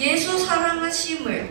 예수 사랑하심을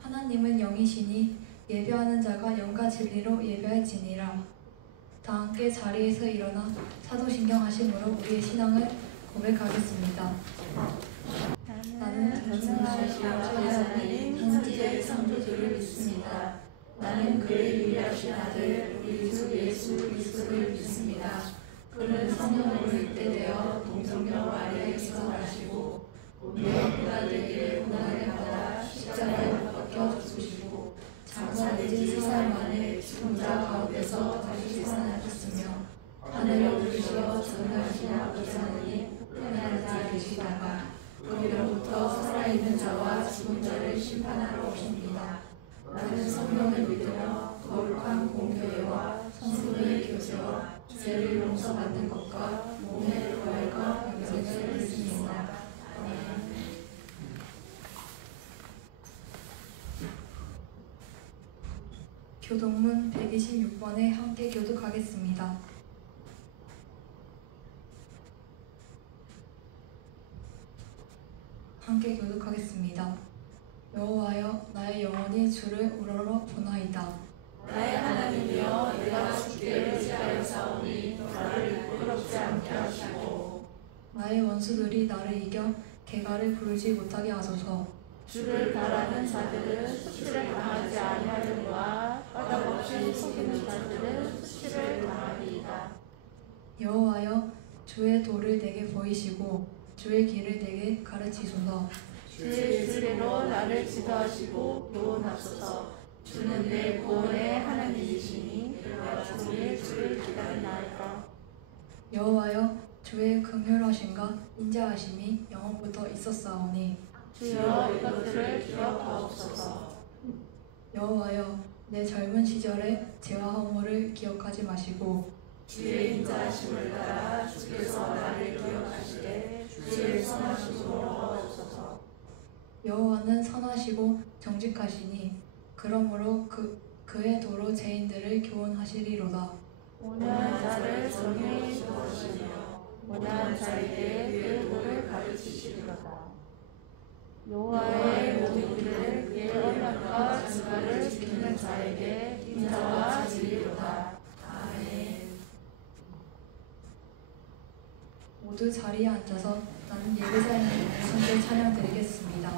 하나님은 영이시니 예배하는 자가 영과 진리로 예배할지니라. 다 함께 자리에서 일어나 사도신경 하심으로 우리의 신앙을 고백하겠습니다. 나는 전능하시고 하나님 한지의 창조주를 믿습니다. 나는 그의 유일하신 아들 우리 주 예수 그리스도를 믿습니다. 그는 성령으로 잉태되어 동정녀 마리아에게서 나시고 우리와 고난되기를 고난을 받아 십자가에 못 박혀 죽으시고 장사되지 3살 만에 죽은 자 가운데서 다시 살아나셨으며 하늘에 오르시어 전능하신 아버지 하나님 편안한 자 계시다가 거기로부터 살아있는 자와 죽은 자를 심판하러 오십니다. 나는 성령을 믿으며 거룩한 공교회와 성도의 교제와 죄를 용서받는 것과 몸의 부활과 영생을 믿습니다. 아멘. 교독문 126번에 함께 교독하겠습니다. 함께 교독하겠습니다. 여호와여, 나의 영혼이 주를 우러러 보나이다. 나의 하나님이여, 내가 주께 의지하여 싸우니 나를 부끄럽지 않게 하시고 나의 원수들이 나를 이겨 개가를 부르지 못하게 하소서. 주를 바라는 자들은 수치를 당하지 아니하려니와 까닭없이 속이는 자들은 수치를 당하리이다. 여호와여, 주의 도를 내게 보이시고 주의 길을 내게 가르치소서. 주의 진리로 나를 지도하시고 교훈하소서. 주는 내 구원의 하나님이시니 내가 종일 주를 기다리나이다. 여호와여, 주의 긍휼하심과 인자하심이 영원부터 있었사오니 주여 이것들을 기억하옵소서. 여호와여, 내 젊은 시절에 죄와 허물을 기억하지 마시고 주의 인자하심을 따라 주께서 나를 기억하시되 주의 선하심으로 하옵소서. 여호와는 선하시고 정직하시니 그러므로 그의 도로 죄인들을 교훈하시리로다. 온유한 자를 정의에 인도하시며 온유한 자에게 그의 도를 가르치시리로다. 여호와의 모든 길을 그의 언약과 증거를 지키는 자에게 인자와 진리로다. 아멘. 모두 자리에 앉아서 나는 예배자임을 선제 찬양드리겠습니다.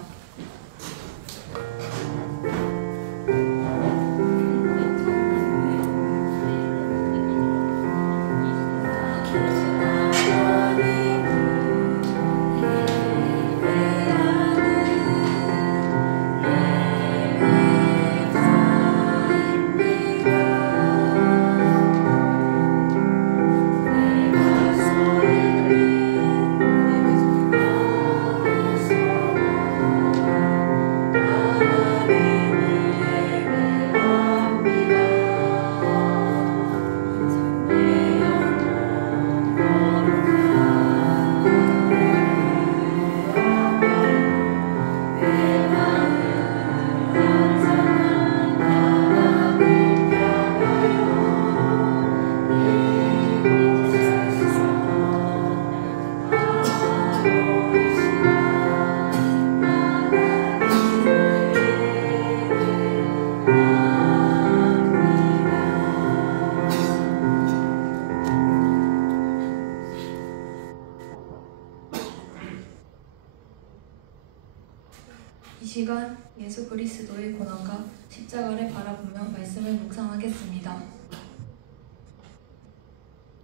이 시간 예수 그리스도의 고난과 십자가를 바라보며 말씀을 묵상하겠습니다.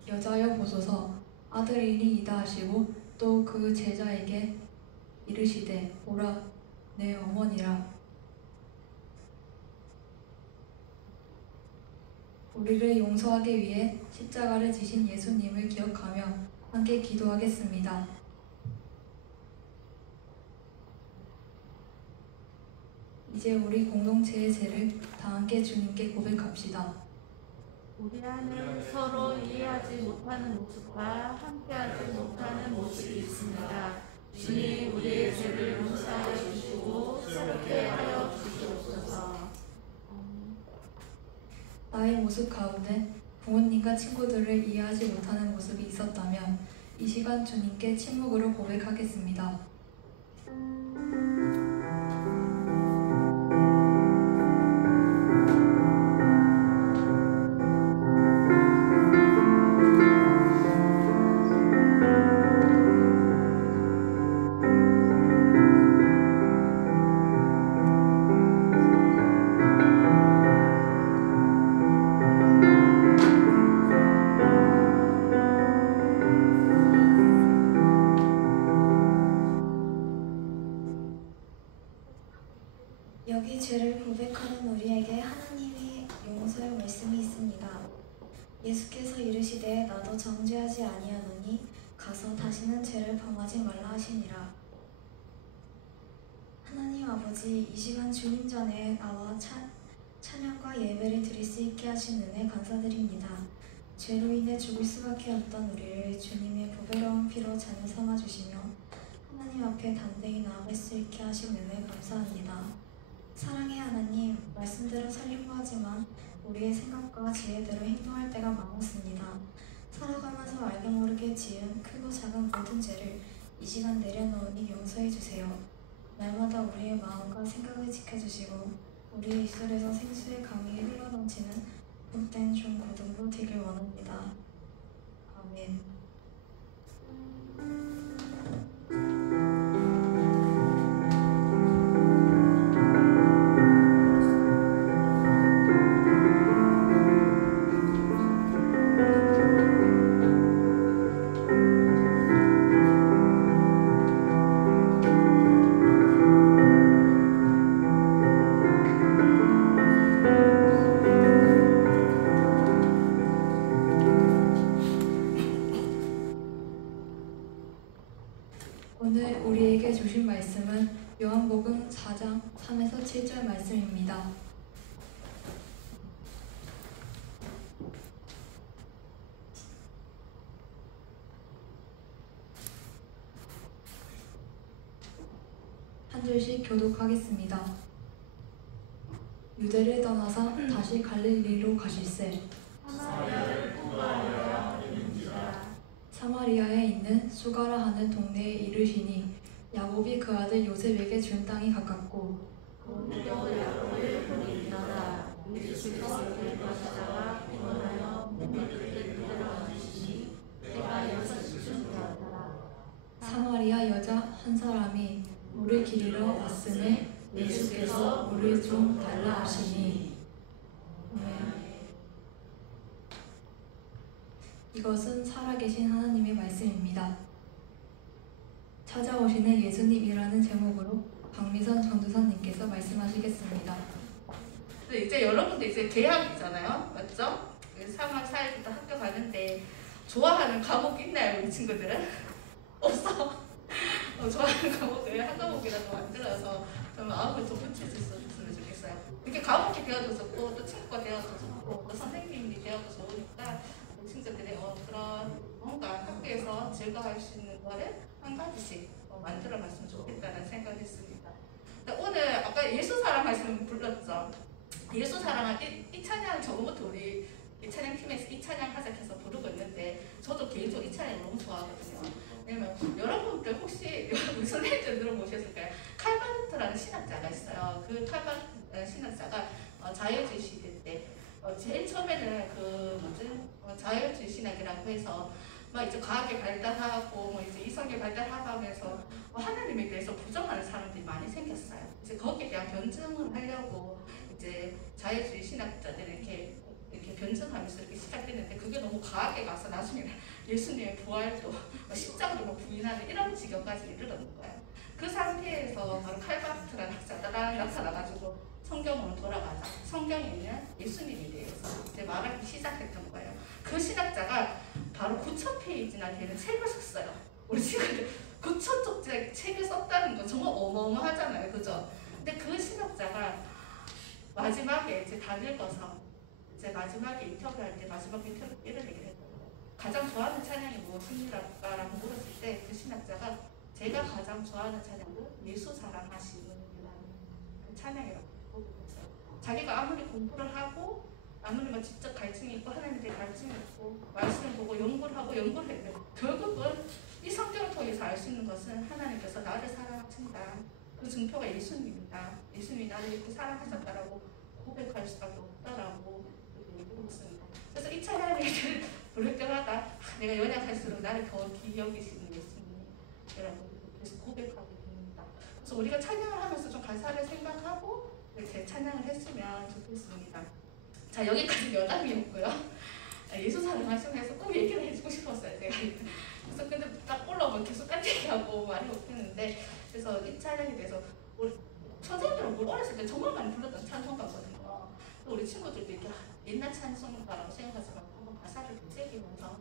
여자여 보소서, 아들이니 이다 하시고 또 그 제자에게 이르시되 보라 내 어머니라. 우리를 용서하기 위해 십자가를 지신 예수님을 기억하며 함께 기도하겠습니다. 이제 우리 공동체의 죄를 다 함께 주님께 고백합시다. 우리 안에 서로 이해하지 못하는 모습과 함께하지 못하는 모습이 있습니다. 주님, 우리의 죄를 용서하여 주시고 새롭게 하여 주시옵소서. 나의 모습 가운데 부모님과 친구들을 이해하지 못하는 모습이 있었다면 이 시간 주님께 침묵으로 고백하겠습니다. 여기 죄를 고백하는 우리에게 하나님의 용서의 말씀이 있습니다. 예수께서 이르시되 나도 정죄하지 아니하노니 가서 다시는 죄를 범하지 말라 하시니라. 하나님 아버지, 이 시간 주님 전에 나와 찬양과 예배를 드릴 수 있게 하신 은혜 감사드립니다. 죄로 인해 죽을 수밖에 없던 우리를 주님의 보배로운 피로 자녀 삼아주시며 하나님 앞에 담대히 나아갈 수 있게 하신 은혜 감사합니다. 사랑의 하나님, 말씀대로 살려고 하지만 우리의 생각과 지혜대로 행동할 때가 많았습니다. 살아가면서 알게 모르게 지은 크고 작은 모든 죄를 이 시간 내려놓으니 용서해 주세요. 날마다 우리의 마음과 생각을 지켜주시고 우리의 입술에서 생수의 강이 흘러넘치는 복된 종 고등도 되길 원합니다. 아멘. 오늘 우리에게 주신 말씀은 요한복음 4장 3에서 7절 말씀입니다. 한 줄씩 교독하겠습니다. 유대를 떠나서 다시 갈릴리로 가실새 사마리아에 있는 수가라 하는 동네에 이르시니 야곱이 그 아들 요셉에게 준 땅이 가깝고 야곱의 손이 일어나 예수께서 그를 가시다가 피곤하여 몸을 그대로 앉으시니 때가 6시쯤 되었더라. 사마리아 여자 한 사람이 물을 기르러 왔음에 예수께서 물을 좀 달라 하시니. 이것은 살아계신 하나님의 말씀입니다. 찾아오시는 예수님이라는 제목으로 박미선 전도사님께서 말씀하시겠습니다. 근데 이제 여러분들 이제 개학이잖아요, 맞죠? 3월 4일부터 학교 가는데 좋아하는 과목 있나요, 우리 친구들은? 없어. 좋아하는 과목을 한 과목이라도 만들어서 좀 마음을 좀 붙여줬으면 좋겠어요. 이렇게 과목이 되어도 좋고 또 친구가 되어도 좋고 또 선생님이 되어도 좋으니까 친구들이 그런 뭔가 학교에서 즐거워할 수 있는 거를 한 가지씩 만들어봤으면 좋겠다는 생각을 했습니다. 오늘 아까 예수사랑 말씀 불렀죠. 예수사랑은 이 찬양 저번부터 우리 이 찬양팀에서 이 찬양 하작해서 부르고 있는데 저도 개인적으로 이 찬양 너무 좋아하거든요. 왜냐면 여러분들 혹시 무슨 레이저 들어보셨을까요? 칼바르트라는 신학자가 있어요. 그 칼바르트 신학자가 자유주의 시대 때 제일 처음에는 자유주의 신학이라고 해서 막 이제 과학이 발달하고 뭐 이제 이성이 발달하면서 하나님에 대해서 부정하는 사람들이 많이 생겼어요. 이제 거기에 대한 변증을 하려고 이제 자유주의 신학자들이 이렇게 변증하면서 이렇게 시작됐는데 그게 너무 과하게 가서 나중에 예수님의 부활도 십자가로 부인하는 이런 지경까지 이르렀는 거예요. 그 상태에서 바로 칼바르트라는 학자가 나타나가지고 성경으로 돌아가자. 성경에 있는 예수님에 대해서 이제 말하기 시작했던 거예요. 그 신학자가 바로 9,000페이지나 되는 책을 썼어요. 우리 친구들 9,000쪽짜리 책을 썼다는 거 정말 어마어마하잖아요, 그죠? 근데 그 신학자가 마지막에 이제 다 읽어서 이제 마지막에 인터뷰할 때 마지막 인터뷰 이런 얘기를 했거든요. 가장 좋아하는 찬양이 무엇입니까라고 물었을 때 그 신학자가 제가 가장 좋아하는 찬양은 예수 사랑하시는이라는 그 찬양이라고 보고있어요. 자기가 아무리 공부를 하고 아무리 뭐 지적 갈증이 있고 하나님에 대해 갈증이 있고 말씀을 보고 연구를 하고 연구를 했는데 결국은 이 성경을 통해서 알 수 있는 것은 하나님께서 나를 사랑하신다. 그 증표가 예수님이다. 예수님이 나를 이렇게 사랑하셨다라고 고백할 수밖에 없다라고 얘기하고 있습니다. 그래서 이 찬양을 부를 때마다 내가 연약할수록 나를 더 기여기시는 예수님이라고 계속 고백하게 됩니다. 그래서 우리가 찬양을 하면서 좀 가사를 생각하고 이렇게 찬양을 했으면 좋겠습니다. 자, 여기까지 여담이었고요. 예수 사랑하시면서 꼭 얘기를 해주고 싶었어요, 제가. 그래서 근데 딱 올라오면 계속 딴 얘기하고 말이 못했는데 그래서 이 찬양에 대해서 우리 선생님들은 뭘 어렸을 때 정말 많이 불렀던 찬송가거든요. 우리 친구들도 이렇게 옛날 찬송가라고 생각하지 말고 한번 가사를 되새기면서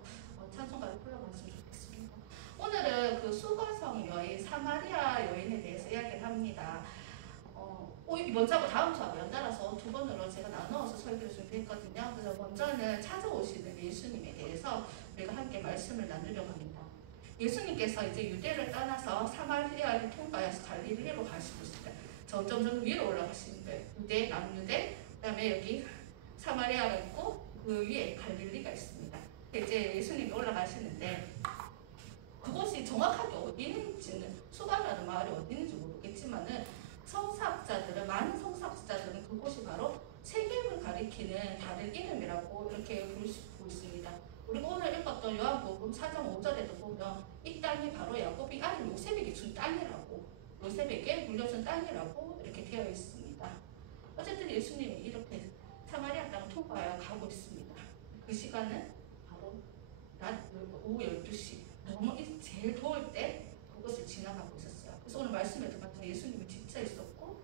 찬송가를 불러봤으면 좋겠습니다. 오늘은 그 수거성 여인, 사마리아 여인에 대해서 이야기를 합니다. 이번 주하고 다음 주하고 연달아서 두 번으로 제가 나누어서 설교를 준비했거든요. 그래서 먼저는 찾아오시는 예수님에 대해서 우리가 함께 말씀을 나누려고 합니다. 예수님께서 이제 유대를 떠나서 사마리아를 통과해서 갈릴리로 가시고 있습니다. 점점 위로 올라가시는 거예요. 유대, 남유대, 그다음에 여기 사마리아가 있고 그 위에 갈릴리가 있습니다. 이제 예수님이 올라가시는데 그곳이 정확하게 어디 있는지는 수가라는 마을이 어디 있는지 모르겠지만은 많은 성사학자들은 그곳이 바로 세겜을 가리키는 다른 이름이라고 이렇게 부르고 있습니다. 우리가 오늘 읽었던 요한복음 4장 5절에도 보면 이 땅이 바로 야곱이 아들 요셉에게 준 땅이라고, 요셉에게 물려준 땅이라고 이렇게 되어 있습니다. 어쨌든 예수님이 이렇게 사마리아 땅을 통과하여 가고 있습니다. 그 시간은 바로 오후 12시, 너무 제일 더울 때 그것을 지나가고 있었어요. 그래서 오늘 말씀에도 같은 예수님이 지쳐 있었고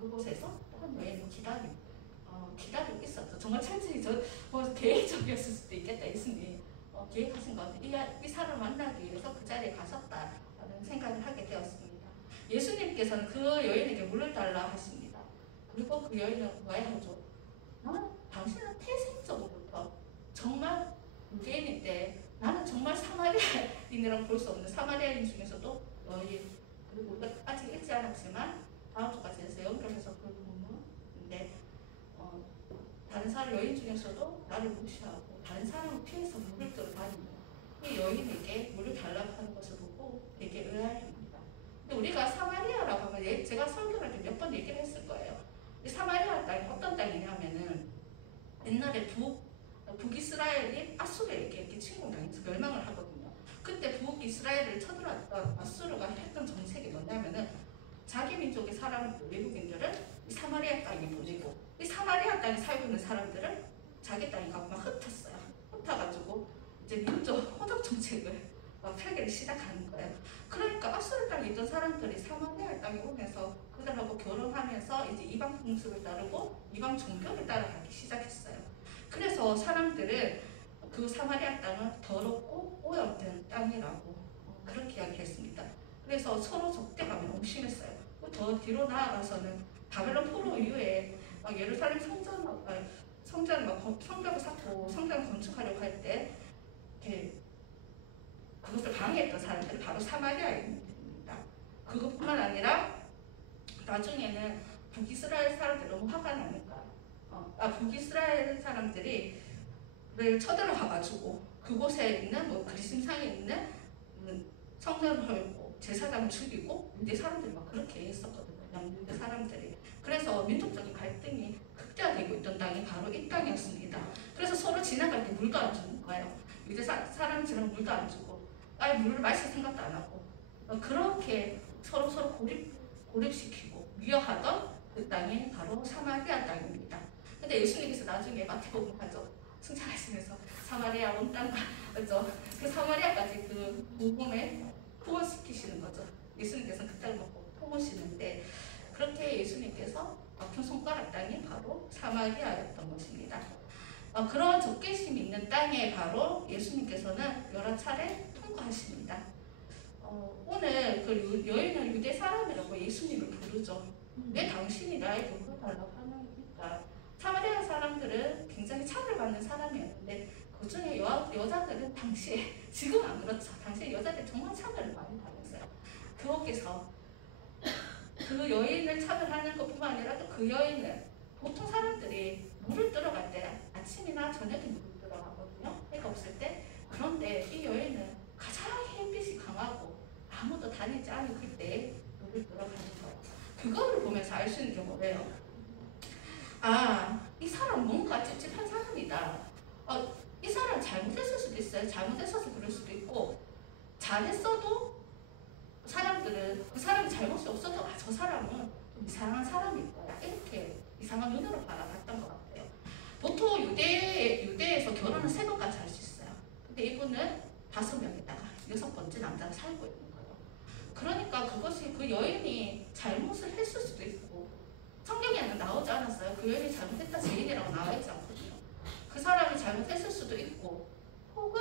그곳에서 한 여인을 기다리고 있었죠. 정말 찬진이 계획적이었을 수도 있겠다. 예수님 계획하신 것 같아요. 이 사람을 만나기 위해서 그 자리에 가셨다라는 생각을 하게 되었습니다. 예수님께서는 그 여인에게 물을 달라 하십니다. 그리고 그 여인은 뭐하죠? 당신은 태생적으로부터 정말 유대인인데 나는 정말 사마리아인이라고 볼 수 없는 사마리아인 중에서도 여인, 그리고 우리가 아직 읽지 않았지만 다음 주까지 해서 연결해서 그 부분인데 다른 사람 여인 중에서도 나를 무시하고 다른 사람을 피해서 물을 끌어다니는 이 여인에게 물을 달라고 하는 것을 보고 되게 의아해합니다. 근데 우리가 사마리아라고 하면 제가 설교할 때 몇 번 얘기를 했을 거예요. 사마리아 땅이 어떤 땅이냐면은 옛날에 북이스라엘이 아수르에게 이렇게 침공당해서 멸망을 하거든요. 그때 북이스라엘 이스라엘을 쳐들어왔던 아수르가 했던 정책이 뭐냐면은 자기 민족의 사람들, 외국인들을 이 사마리아 땅에 보내고 이 사마리아 땅에 살고 있는 사람들을 자기 땅에 가고 막 흩었어요. 흩어가지고 이제 민족 혼족 정책을 막 펼기를 시작하는 거예요. 그러니까 아수르 땅에 있던 사람들이 사마리아 땅에 오면서 그들하고 결혼하면서 이제 이방 풍습을 따르고 이방 종교를 따라가기 시작했어요. 그래서 사람들은 그 사마리아 땅은 더럽고 오염된 땅이라고 그렇게 이야기했습니다. 그래서 서로 적대감이 너무 심했어요. 더 뒤로 나아가서는 바벨론 포로 이후에 막 예루살렘 성전을 쌓고 성전을 건축하려고 할 때 그것을 방해했던 사람들이 바로 사마리아인입니다. 그것뿐만 아니라 나중에는 북이스라엘 사람들이 너무 화가 나니까 북이스라엘 사람들이 쳐들어가가지고 그곳에 있는 뭐 그리심상에 있는 성전을 헐고 제사장을 죽이고 유대 사람들이 막 그렇게 했었거든요. 유대 사람들이. 그래서 민족적인 갈등이 극대화되고 있던 땅이 바로 이 땅이었습니다. 그래서 서로 지나갈 때 물도 안 주는 거예요. 유대 사람들은 물도 안 주고 아예 물을 마실 생각도 안 하고 그렇게 서로 고립시키고 위협하던 그 땅이 바로 사마리아 땅입니다. 근데 예수님께서 나중에 마태복음 하죠. 승천하시면서 사마리아 온 땅과 그죠? 그 사마리아까지 그 복음에 포원시키시는 거죠. 예수님께서 그 땅을 먹고 포원시는데 그렇게 예수님께서 아픈 손가락 땅이 바로 사마리아였던 것입니다. 그런 적개심이 있는 땅에 바로 예수님께서는 여러 차례 통과하십니다. 오늘 그 여인은 유대 사람이라고 예수님을 부르죠. 왜 당신이 나의 돈을 달라고 하니까 사마리아 사람들은 굉장히 차별받는 사람이었는데 그 중에 여자들은 당시에 지금 안 그렇죠. 당시에 여자들이 정말 차별을 많이 당했어요. 거기서 그 여인을 차별하는 것뿐만 아니라 또 그 여인은 보통 사람들이 물을 들어갈 때 아침이나 저녁에 물을 들어가거든요. 해가 없을 때. 그런데 이 여인은 가장 햇빛이 강하고 아무도 다니지 않을 그때 물을 들어가는 거예요. 그거를 보면서 알 수 있는 게 뭐예요? 이 사람 뭔가 찝찝한 사람이다. 이 사람 잘못했을 수도 있어요. 잘못했어서 그럴 수도 있고 잘했어도 사람들은 그 사람이 잘못이 없어도 저 사람은 좀 이상한 사람일 거야. 이렇게 이상한 눈으로 바라봤던 것 같아요. 보통 유대에서 결혼을 3번까지 할 수 있어요. 근데 이분은 5명에다가 6번째 남자가 살고 있는 거예요. 그러니까 그것이 그 여인이 잘못을 했을 수도 있고 성경에는 나오지 않았어요. 그 여인이 잘못했다 죄인이라고 나와있지 않거든요. 그 사람이 잘못했을 수도 있고 혹은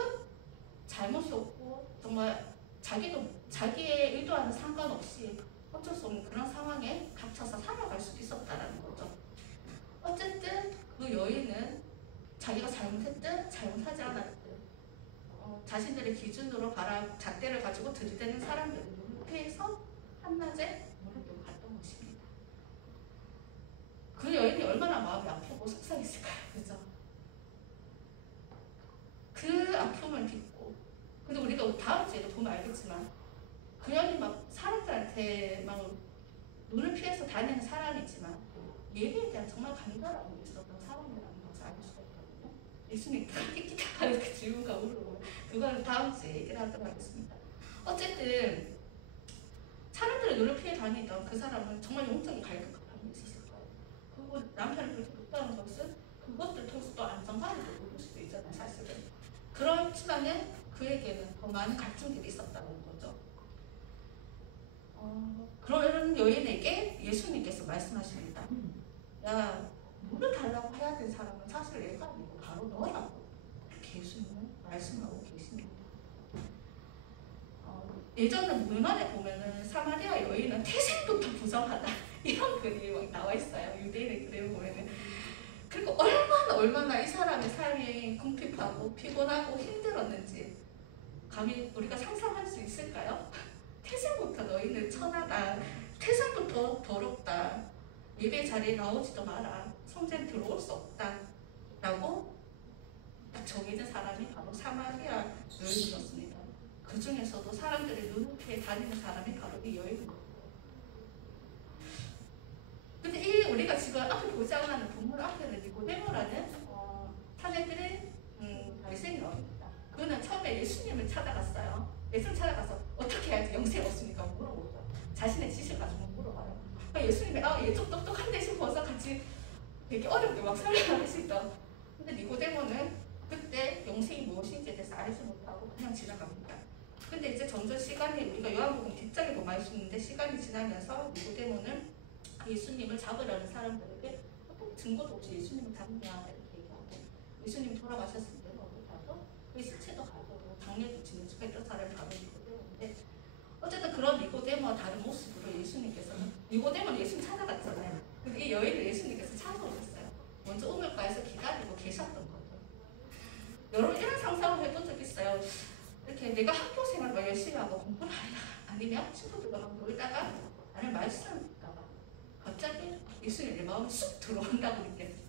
잘못이 없고 정말 자기의 의도와는 상관없이 어쩔 수 없는 그런 상황에 닥쳐서 살아갈 수도 있었다라는 거죠. 어쨌든 그 여인은 자기가 잘못했든 잘못하지 않았든 자신들의 기준으로 잣대를 가지고 들이대는 사람들을 눈앞에서 한낮에 물을 들고 갔던 것입니다. 그 여인이 얼마나 마음이 아프고 속상했을까요? 그죠? 그 아픔을 딛고 근데 우리가 다음 주에도 보면 알겠지만 그 여인이 막 사람들한테 막 눈을 피해서 다니는 사람이지만 예배에 대한 정말 간절함이 있었던 사람이라는 것을 알 수가 있거든요. 예수님께서 끽끽하는 그 질문과 물어보면 그거는 다음 주에 얘기를 하도록 하겠습니다. 어쨌든 사람들의 눈을 피해 다니던 그 사람은 정말 영적인 갈급함이 있었을 거예요. 그리고 남편을 그렇게 못다는 것은 그것들 통해서 또 안정감을 얻을 수도 있잖아요. 사실은. 그렇지만은 그에게는 더 많은 갈증들이 있었다는 거죠. 그런 여인에게 예수님께서 말씀하십니다. 야, 물을 달라고 해야 될 사람은 사실 얘가 아니고 바로 너라고 그렇게 예수님은 말씀하고 계십니다. 예전에 문헌에 보면은 사마리아 여인은 태생부터 부정하다 이런 글이 막 나와 있어요. 유대인의 글에 보면은. 그리고 얼마나 이 사람의 삶이 궁핍하고 피곤하고 힘들었는지 감히 우리가 상상할 수 있을까요? 태생부터 너희는 천하다. 태생부터 더럽다. 예배 자리에 나오지도 마라. 성전에 들어올 수 없다. 라고 정해진 사람이 바로 사마리아 여인이었습니다. 그 중에서도 사람들의 눈앞에 다니는 사람이 바로 이 여인입니다. 근데 우리가 지금 앞에 보지 않는 본문 앞에는 니고데모라는 사내들의 바리새인입니다. 그는 처음에 예수님을 찾아갔어요. 예수님 찾아가서 어떻게 해야지 영생 얻습니까? 물어보죠. 자신의 지식을 가지고 물어봐요. 예수님이 얘 좀 똑똑한데 싶어서 같이 되게 어렵게 막 설명하시죠. 근데 니고데모는 그때 영생이 무엇인지에 대해서 알지 못하고 그냥 지나갑니다. 근데 이제 점점 시간이 우리가 요한복음 뒷장에 보면 알 수 있는데 시간이 지나면서 니고데모는 예수님을 잡으려는 사람들에게 어떤 증거도 없이 예수님을 잡냐 이렇게 얘기하고 예수님이 돌아가셨을 때는 어떻게하죠? 그 시체도 가고 장례도 지는 수가 있던 사람이 가면 니고데모인데 어쨌든 그런 니고데모와 다른 모습으로 예수님께서는 니고데모는 예수님 찾아갔잖아요. 근데 이 여인을 예수님께서 찾아오셨어요. 먼저 우물가에서 기다리고 계셨던 거죠. 여러분 이런 상상을 해본 적 있어요. 이렇게 내가 학교 생활 막 열심히 하고 공부를 하다가 아니면 친구들과 막 놀다가 아니면 말씀을 듣다가 갑자기 예수님이 내 마음에 쑥 들어온다고 느꼈을 때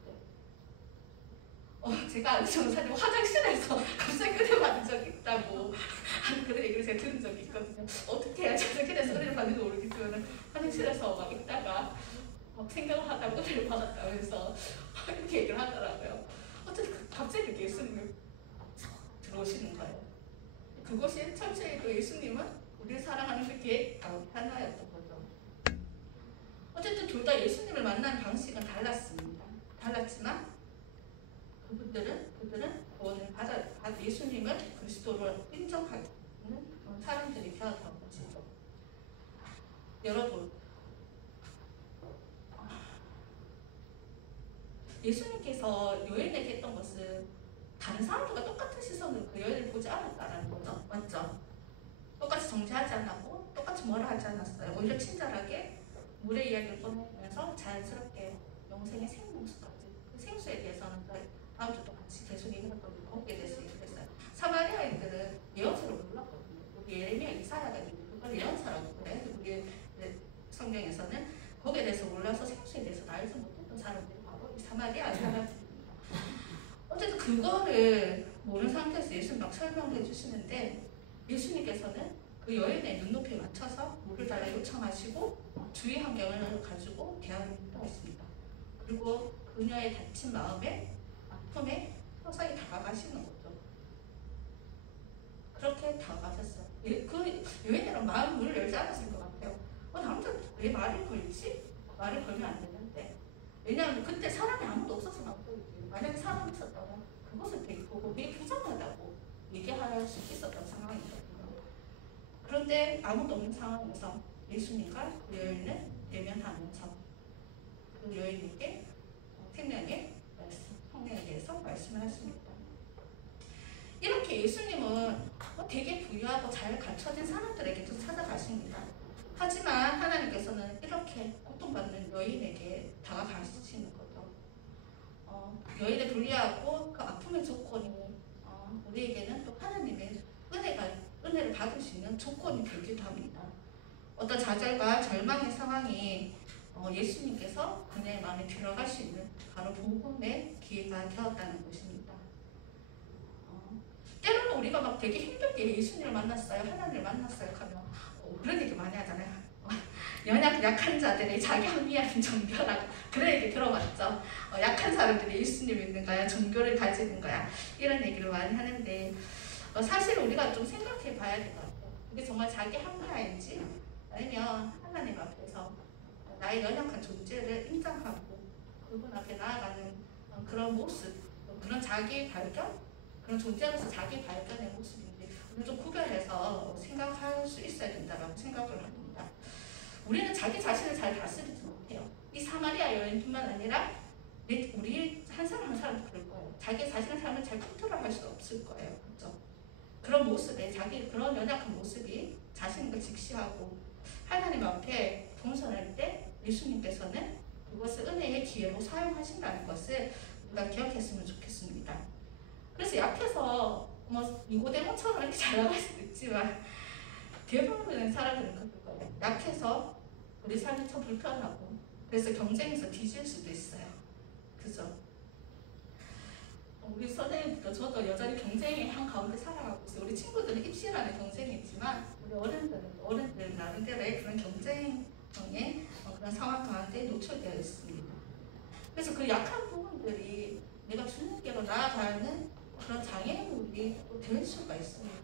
제가 아는 전사님 화장실에서 갑자기 은혜 받은 적이 있다고 그런 얘기를 제가 들은 적이 있거든요. 어떻게 해야 저는 그래서 은혜를 받는지 모르겠지만 화장실에서 막 있다가 막 생각을 하다가 은혜를 받았다면서 이렇게 얘기를 하더라고요. 어쨌든 갑자기 이렇게 예수님을 들어오시는 거예요. 그것이 천체의 그 예수님은 우리를 사랑하는 그 계획 하나였던 거죠. 어쨌든 둘 다 예수님을 만나는 방식은 달랐습니다. 달랐지만 그들은 구원을 받아 예수님을 그리스도로 인정하는 사람들이 되었던 것이죠. 여러분, 예수님께서 여인에게 했던 것은 다른 사람들과 똑같은 시선으로 그 여인을 보지 않았다는 거죠. 맞죠? 똑같이 정죄하지 않았고 똑같이 뭐라 하지 않았어요. 오히려 친절하게 물의 이야기를 꺼내면서 자연스럽게 영생의 생명수까지 그 생수에 대해서는 다음 주도 같이 계속 얘기할 거든요. 거기에 대해서 얘기했어요. 사마리아인들은 예언서를 몰랐거든요. 우리 예레미야 이사야가 있는데 그걸 예언서라고 그래. 우리 성경에서는 거기에 대해서 몰라서 생수에 대해서 알지 못했던 사람들이 바로 이 사마리아 사람들입니다. 어쨌든 그거를 모르는 상태에서 예수님 막 설명해 주시는데 예수님께서는 그 여인의 눈높이에 맞춰서 물을 달라 요청하시고 주의 환경을 가지고 대화를 했습니다. 그리고 그녀의 다친 마음에 아픔에 서서히 다가가시는 거죠. 그렇게 다가가셨어요. 그 여인이랑 마음 문을 열지 않았을 것 같아요. 남자 왜 말을 걸지? 말을 걸면 안 되는데. 왜냐하면 그때 사람이 아무도 없어서 말거든요. 만약에 사람이 있었다면 그것을 보고 되게 부정하다고 얘기할 수 있었던 상황이거든요. 그런데 아무도 없는 상황에서 예수님과 그 여인을 대면하면서 그 여인에게 생명의 성령에 대해서 말씀을 하십니다. 이렇게 예수님은 되게 부유하고 잘 갖춰진 사람들에게도 찾아가십니다. 하지만 하나님께서는 이렇게 고통받는 여인에게 다가가시는 거죠. 여인의 불리하고 그 아픔의 조건이 우리에게는 또 하나님의 은혜를 받을 수 있는 조건이 되기도 합니다. 어떤 좌절과 절망의 상황이 예수님께서 그녀의 마음에 들어갈 수 있는 바로 복음의 기회가 되었다는 것입니다. 때로는 우리가 막 되게 힘들게 예수님을 만났어요, 하나님을 만났어요 하면 그런 얘기 많이 하잖아요. 약한 자들의 자기 합리화된 종교라고 그런 얘기 들어봤죠. 약한 사람들이 예수님 믿는 거야, 종교를 가지는 거야 이런 얘기를 많이 하는데 사실 우리가 좀 생각해 봐야 될 것 같아요. 그게 정말 자기 합리화인지 아니면 하나님 앞에서 나의 연약한 존재를 인정하고 그분 앞에 나아가는 그런 모습, 그런 자기 발견, 그런 존재로서 자기 발견의 모습인지 우리는 좀 구별해서 생각할 수 있어야 된다고 생각을 합니다. 우리는 자기 자신을 잘 다스리지 못해요. 이 사마리아 여인뿐만 아니라 우리 한 사람 한 사람도 그럴 거예요. 자기 자신의 삶을 잘 컨트롤할 수 없을 거예요. 그렇죠? 그런 모습에 자기 그런 연약한 모습이 자신을 직시하고 하나님 앞에 동선할 때 예수님께서는 그것을 은혜의 기회로 사용하신다는 것을 우리가 기억했으면 좋겠습니다. 그래서 약해서 니고데모처럼 이렇게 잘 나갈 수도 있지만 대부분의 사람들은 그럴 거예요. 약해서 우리 삶이 참 불편하고 그래서 경쟁에서 뒤질 수도 있어요. 그죠? 우리 선생님도 저도 여전히 경쟁의 한 가운데 살아가고 있어요. 우리 친구들은 입시 안에 경쟁이 있지만 우리 어른들은 나름대로의 그런 경쟁의 그런 상황 가운데 노출되어 있습니다. 그래서 그 약한 부분들이 내가 주님께로 나아가는 그런 장애물이 또 될 수가 있습니다.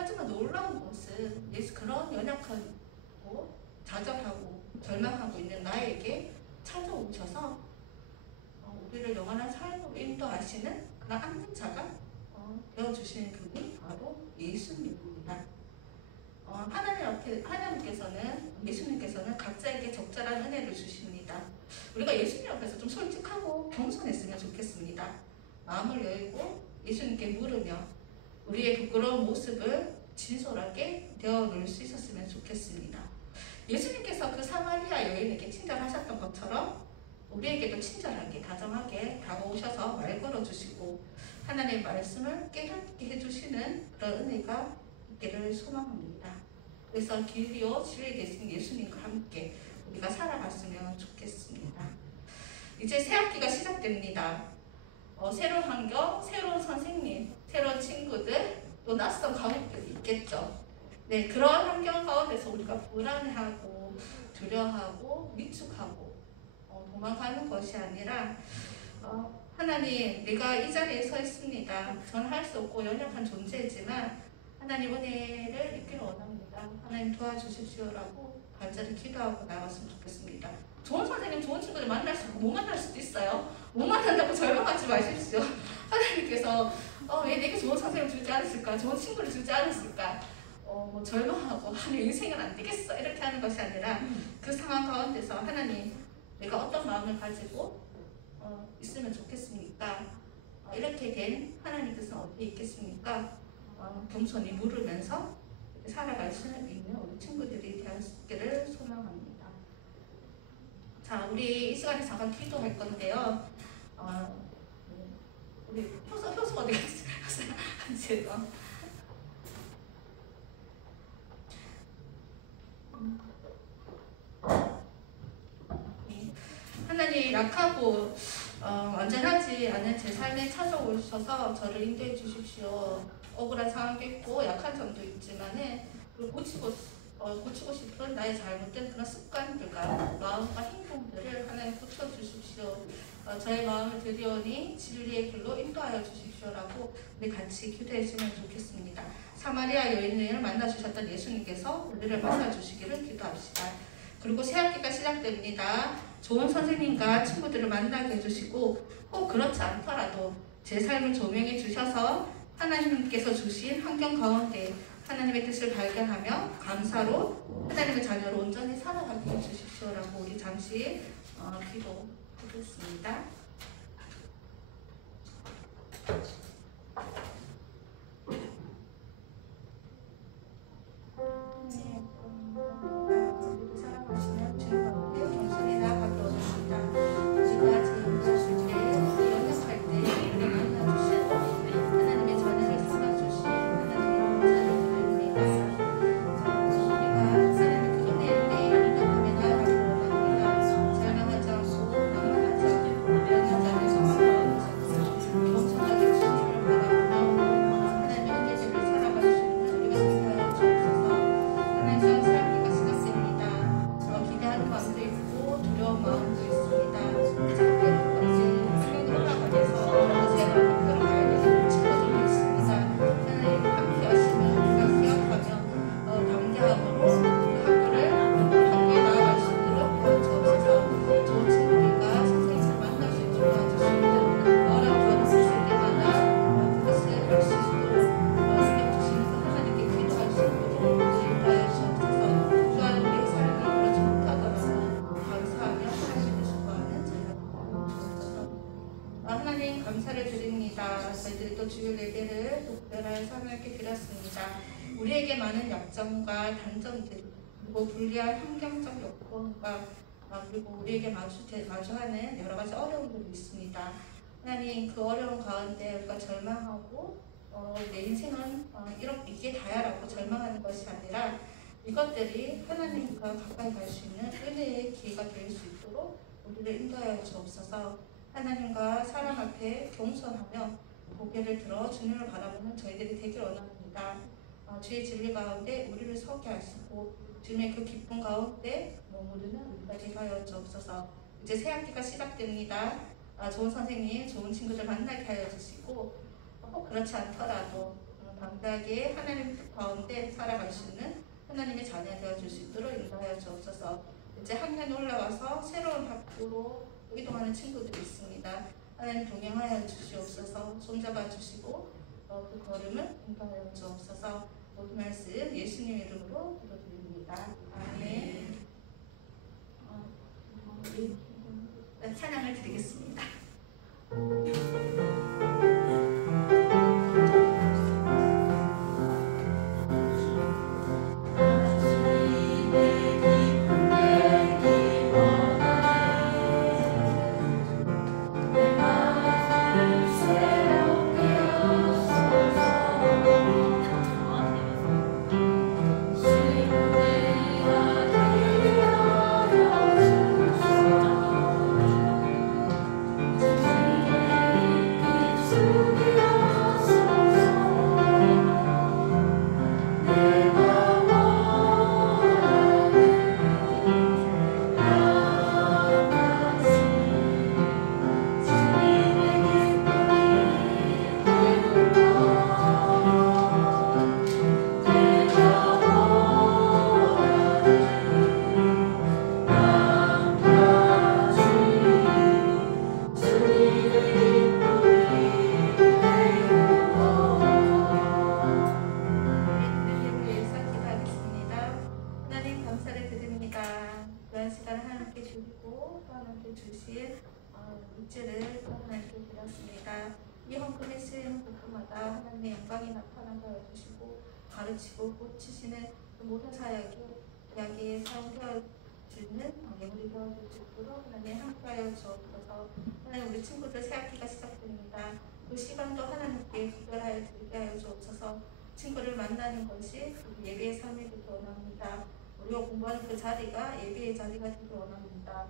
하지만 놀라운 것은 예수 그런 연약하고 좌절하고 절망하고 있는 나에게 찾아오셔서 우리를 영원한 삶으로 인도하시는 그런 안내자가 되어주시는 분이 바로 예수님입니다. 예수님께서는 각자에게 적절한 은혜를 주십니다. 우리가 예수님 앞에서 좀 솔직하고 겸손했으면 좋겠습니다. 마음을 열고 예수님께 물으며 우리의 부끄러운 모습을 진솔하게 내어놓을 수 있었으면 좋겠습니다. 예수님께서 그 사마리아 여인에게 친절하셨던 것처럼 우리에게도 친절하게 다정하게 다가오셔서 말 걸어주시고 하나님의 말씀을 깨닫게 해주시는 그런 은혜가 있기를 소망합니다. 그래서 길이요 진리 되신 예수님과 함께 우리가 살아갔으면 좋겠습니다. 이제 새 학기가 시작됩니다. 새로운 환경, 새로운 선생님, 새로운 친구들, 또 낯선 과목들이 있겠죠. 네, 그런 환경 가운데서 우리가 불안해하고 두려워하고 위축하고 도망가는 것이 아니라 하나님, 내가 이 자리에 서 있습니다. 저는 할 수 없고 연약한 존재이지만 하나님 은혜를 입기를 원합니다. 하나님 도와주십시오라고 간절히 기도하고 나갔으면 좋겠습니다. 좋은 선생님, 좋은 친구들 만날 수 있고 못 만날 수도 있어요. 못 만난다고 절망하지 마십시오. 하나님께서 왜 내게 좋은 선생님을 주지 않았을까? 좋은 친구를 주지 않았을까? 절망하고 내 인생은 안 되겠어 이렇게 하는 것이 아니라 그 상황 가운데서 하나님, 내가 어떤 마음을 가지고 있으면 좋겠습니까? 이렇게 된 하나님께서는 어디에 있겠습니까? 겸손히 물으면서 살아갈 수 있는 우리 친구들이 되었기를 소망합니다. 자, 우리 이 시간에 잠깐 기도할 건데요. 우리 효수가 되겠어요. 제가 하나님, 약하고 완전하지 않은 제 삶에 찾아오셔서 저를 인도해 주십시오. 억울한 상황도 있고 약한 점도 있지만은 고치고 싶은 나의 잘못된 그런 습관들과 마음과 행동들을 하나님 고쳐주십시오. 저의 마음을 드리오니 진리의 길로 인도하여 주십시오라고 우리 같이 기도했으면 좋겠습니다. 사마리아 여인을 만나주셨던 예수님께서 우리를 만나주시기를 기도합시다. 그리고 새학기가 시작됩니다. 좋은 선생님과 친구들을 만나게 해주시고 꼭 그렇지 않더라도 제 삶을 조명해 주셔서 하나님께서 주신 환경 가운데 하나님의 뜻을 발견하며 감사로 하나님의 자녀로 온전히 살아가게 해주십시오라고 우리 잠시 기도하겠습니다. 사랑하시는 주님 가운데 겸손히 나아가겠습니다. 지금까지 인도하실 때 연약할 때 우리를 만나주시고 하나님의 자녀를 삼아주신 하나님의 감사를 드립니다. 우리가 하나님 그 은혜에 대해 인정하며 나아가기를 원합니다. 절망하지 않고 낭만하지 않고 연약함을 경험하고 겸손하게 주님을 바라보며 하나님의 은혜를 살아갈 수 있는 우리가 되게 하여 주옵소서. 하나님 살기가 시작됩니다. 기대하는 마음도 있고 두려운 마음도 있습니다. 자꾸 이제 올라가면서 새로운 학교를 가야 되는 친구들도 있습니다. 하나님 함께 하시면 우리가 기억하며 담대함으로 그 학교에 나아갈 수 있도록 도와주옵소서. 좋은 친구들과 선생님을 만날 수 있도록 도와주시고 어려운 경험을 있을 때마다 그것을 할 수 있도록 생겨주시는 하나님께 기도할 수 있도록 인도하여 주옵소서. 또한 우리의 삶이 그렇지 못하더라도 감사하며 하나님을 수고하는 제가 주옵소서. 하나님 감사를 드립니다. 저희들이 또 주일 예배를 특별한 사모하게 드렸습니다. 우리에게 많은 약점과 단점들 그리고 불리한 환경적 여건과 그리고 우리에게 마주하는 여러 가지 어려움들이 있습니다. 하나님 그 어려움 가운데 우리가 절망하고 내 인생은 이게 다야라고 절망하는 것이 아니라 이것들이 하나님과 가까이 갈 수 있는 은혜의 기회가 될 수 있도록 우리를 인도하여 주옵소서. 하나님과 사람 앞에 겸손하며 고개를 들어 주님을 바라보는 저희들이 되길 원합니다. 주의 진리 가운데 우리를 서게 하시고 주님의 그 기쁨 가운데 머무르는 우리가 되게 하여 주옵소서. 이제 새학기가 시작됩니다. 좋은 선생님, 좋은 친구들 만나게 하여 주시고 꼭 그렇지 않더라도 당당하게 하나님 뜻 가운데 살아갈 수 있는 하나님의 자녀 되어줄 수 있도록 인도하여 주옵소서. 이제 학년이 올라와서 새로운 학교로 이동하는 친구들이 있습니다. 하나님 동행하여 주시옵소서. 손잡아 주시고 그 걸음을 인도하여 주옵소서. 모든 말씀 예수님 이름으로 기도드립니다. 아멘. 찬양을 드리겠습니다. 일제를 하나님께 드렸습니다. 이 헌금에 쓰이는 곳마다 하나님의 영광이 나타나게 해주시고 가르치고 고치시는 모든 사역이 사용되어지는 예물이 되어질 수 있도록 하나님 함께하여 주옵소서. 하나님 우리 친구들 새학기가 시작됩니다. 그 시간도 하나님께 구별하여 드리게 하여 주옵소서. 친구를 만나는 것이 예배의 삶이 되기 원합니다. 우리가 공부하는 그 자리가 예배의 자리가 되기 원합니다.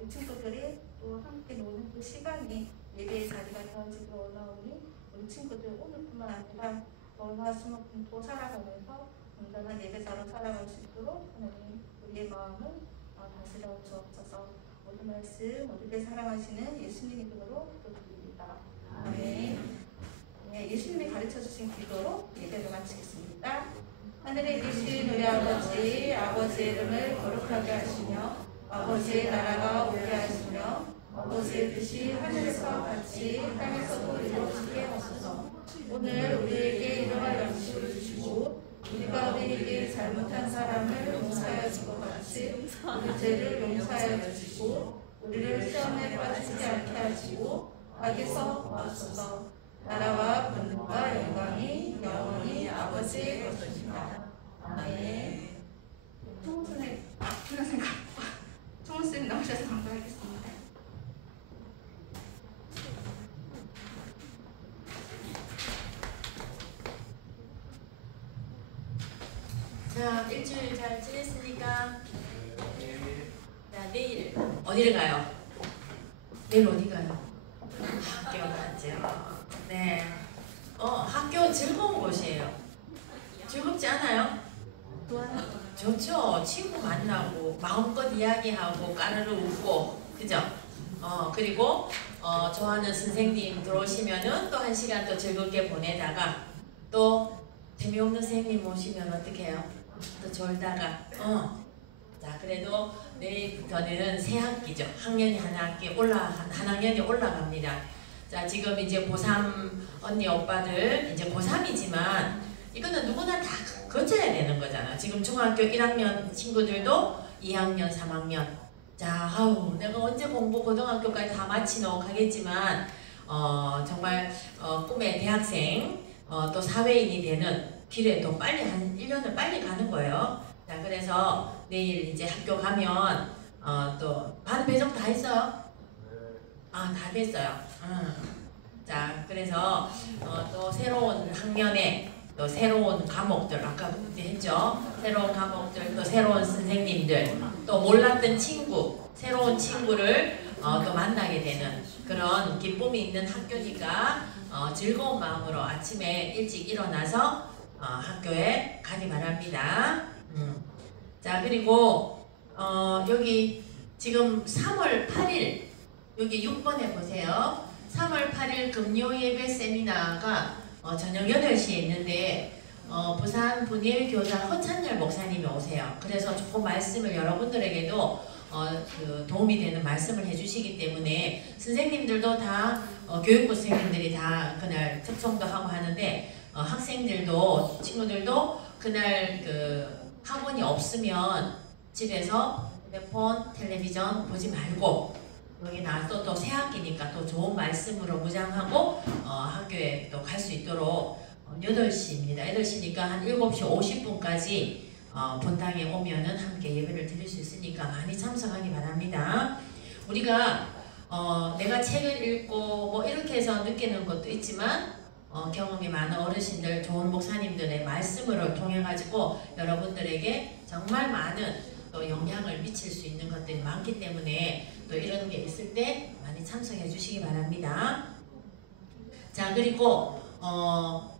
우리 친구들이 또 함께 노는 그 시간이 예배의 자리가 되어지기 원하오니 우리 친구들 오늘뿐만 아니라 월화수목금토 살아가면서 온전한 예배자로 살아갈 수 있도록 하나님 우리의 마음을 다스려 주옵소서. 모든 말씀 우리를 사랑하시는 예수님 이름으로 기도드립니다. 아멘. 네, 예수님이 가르쳐주신 기도로 예배를 마치겠습니다. 하늘에 계신 우리 아버지, 아버지의 이름을 거룩하게 하시며 아버지의 나라가 오게 하시며 아버지의 뜻이 하늘에서 같이 땅에서도 이루어지게 하소서. 오늘 우리에게 일용할 양식을 주시고 우리가 우리에게 잘못한 사람을 용서하여 준 것 같이 우리 죄를 용서하여 주시고 우리를 시험에 빠지지 않게 하시고 악에서 구하소서. 나라와 권능과 영광이 영원히 아버지의 것입니다. 아멘. 총선에 그런 생각 총선생님 나오셔서 감사하겠습니다. 자, 일주일 잘 지냈습니까? 자, 내일 어디를 가요? 내일 어디 가요? 학교 가죠. 네. 학교 즐거운 곳이에요. 즐겁지 않아요? 좋죠. 친구 만나고 마음껏 이야기하고 까르르 웃고, 그죠? 그리고 좋아하는 선생님 들어오시면은 또 한 시간 또 즐겁게 보내다가 또 재미없는 선생님 오시면 어떻게 해요? 또 졸다가 자, 그래도 내일부터는 새 학기죠. 학년이 한 학년이 올라갑니다. 자, 지금 이제 고3 언니 오빠들 이제 고3이지만 이거는 누구나 다 거쳐야 되는 거잖아. 지금 중학교 1학년 친구들도 2학년, 3학년. 자, 내가 언제 공부 고등학교까지 다 마치노 하겠지만 정말 꿈의 대학생 또 사회인이 되는 길에 또 빨리 한 1년을 빨리 가는 거예요. 자, 그래서 내일 이제 학교 가면 또 반 배정 다 했어요? 다 됐어요. 자, 그래서 또 새로운 학년에 또 새로운 과목들, 아까 그때 했죠? 새로운 과목들, 또 새로운 선생님들, 또 몰랐던 친구, 새로운 친구를 또 만나게 되는 그런 기쁨이 있는 학교니까 즐거운 마음으로 아침에 일찍 일어나서 학교에 가기 바랍니다. 자, 그리고 여기 지금 3월 8일 여기 6번에 보세요. 3월 8일 금요 예배 세미나가 저녁 8시에 있는데 부산 분일교사 허찬열 목사님이 오세요. 그래서 조금 말씀을 여러분들에게도 그 도움이 되는 말씀을 해주시기 때문에 선생님들도 다 교육부 선생님들이 다 그날 특송도 하고 하는데 학생들도 친구들도 그날 그 학원이 없으면 집에서 휴대폰, 텔레비전 보지 말고 여기 나와서 또 새학기니까 또 좋은 말씀으로 무장하고 학교에 또 갈 수 있도록 8시입니다. 8시니까 한 7시 50분까지 본당에 오면은 함께 예배를 드릴 수 있으니까 많이 참석하기 바랍니다. 우리가 내가 책을 읽고 뭐 이렇게 해서 느끼는 것도 있지만 경험이 많은 어르신들, 좋은 목사님들의 말씀으로 통해 가지고 여러분들에게 정말 많은 또 영향을 미칠 수 있는 것들이 많기 때문에 또 이런 게 있을 때 많이 참석해 주시기 바랍니다. 자, 그리고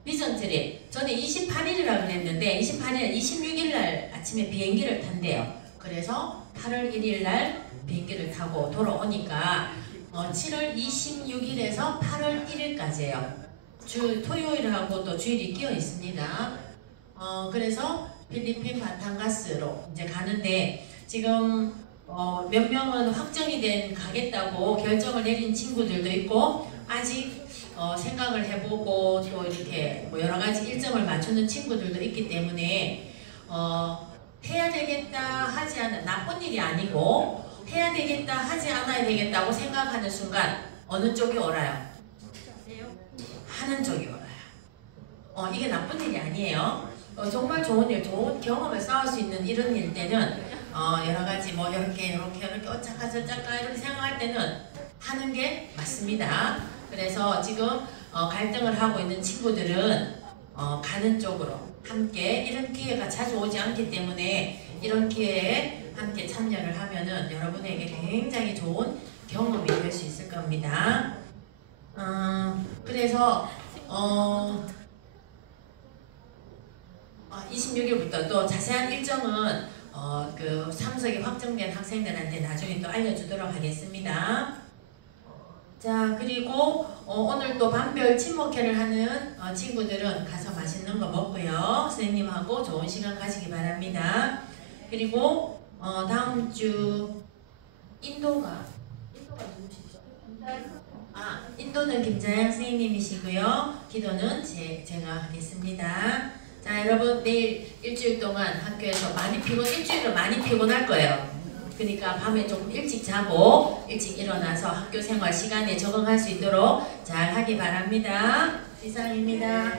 비전 트립 저는 28일이라고 그랬는데 28일 26일 날 아침에 비행기를 탄대요. 그래서 8월 1일 날 비행기를 타고 돌아오니까 7월 26일에서 8월 1일까지예요. 토요일하고 또 주일이 끼어 있습니다. 그래서 필리핀 바탕가스로 이제 가는데 지금 몇 명은 확정이 된 가겠다고 결정을 내린 친구들도 있고 아직 생각을 해보고 또 이렇게 뭐 여러 가지 일정을 맞추는 친구들도 있기 때문에 해야 되겠다 하지 않아 나쁜 일이 아니고 해야 되겠다 하지 않아야 되겠다고 생각하는 순간 어느 쪽이 옳아요? 하는 쪽이 옳아요. 이게 나쁜 일이 아니에요. 정말 좋은 일, 좋은 경험을 쌓을 수 있는 이런 일 때는 여러 가지 뭐 이렇게 어쩌까 저쩌까 이렇게 생각할 때는 하는 게 맞습니다. 그래서 지금 갈등을 하고 있는 친구들은 가는 쪽으로 함께 이런 기회가 자주 오지 않기 때문에 이런 기회에 함께 참여를 하면은 여러분에게 굉장히 좋은 경험이 될 수 있을 겁니다. 그래서 26일부터 또 자세한 일정은 그 참석이 확정된 학생들한테 나중에 또 알려주도록 하겠습니다. 자, 그리고 오늘 또 반별 친목회를 하는 친구들은 가서 맛있는 거 먹고요. 선생님하고 좋은 시간 가지기 바랍니다. 그리고 다음 주 인도가 누구시죠? 인도는 김자영 선생님이시고요. 기도는 제가 하겠습니다. 자, 여러분 내일 일주일 동안 학교에서 일주일은 많이 피곤할 거예요. 그러니까 밤에 조금 일찍 자고 일찍 일어나서 학교 생활 시간에 적응할 수 있도록 잘 하기 바랍니다. 이상입니다.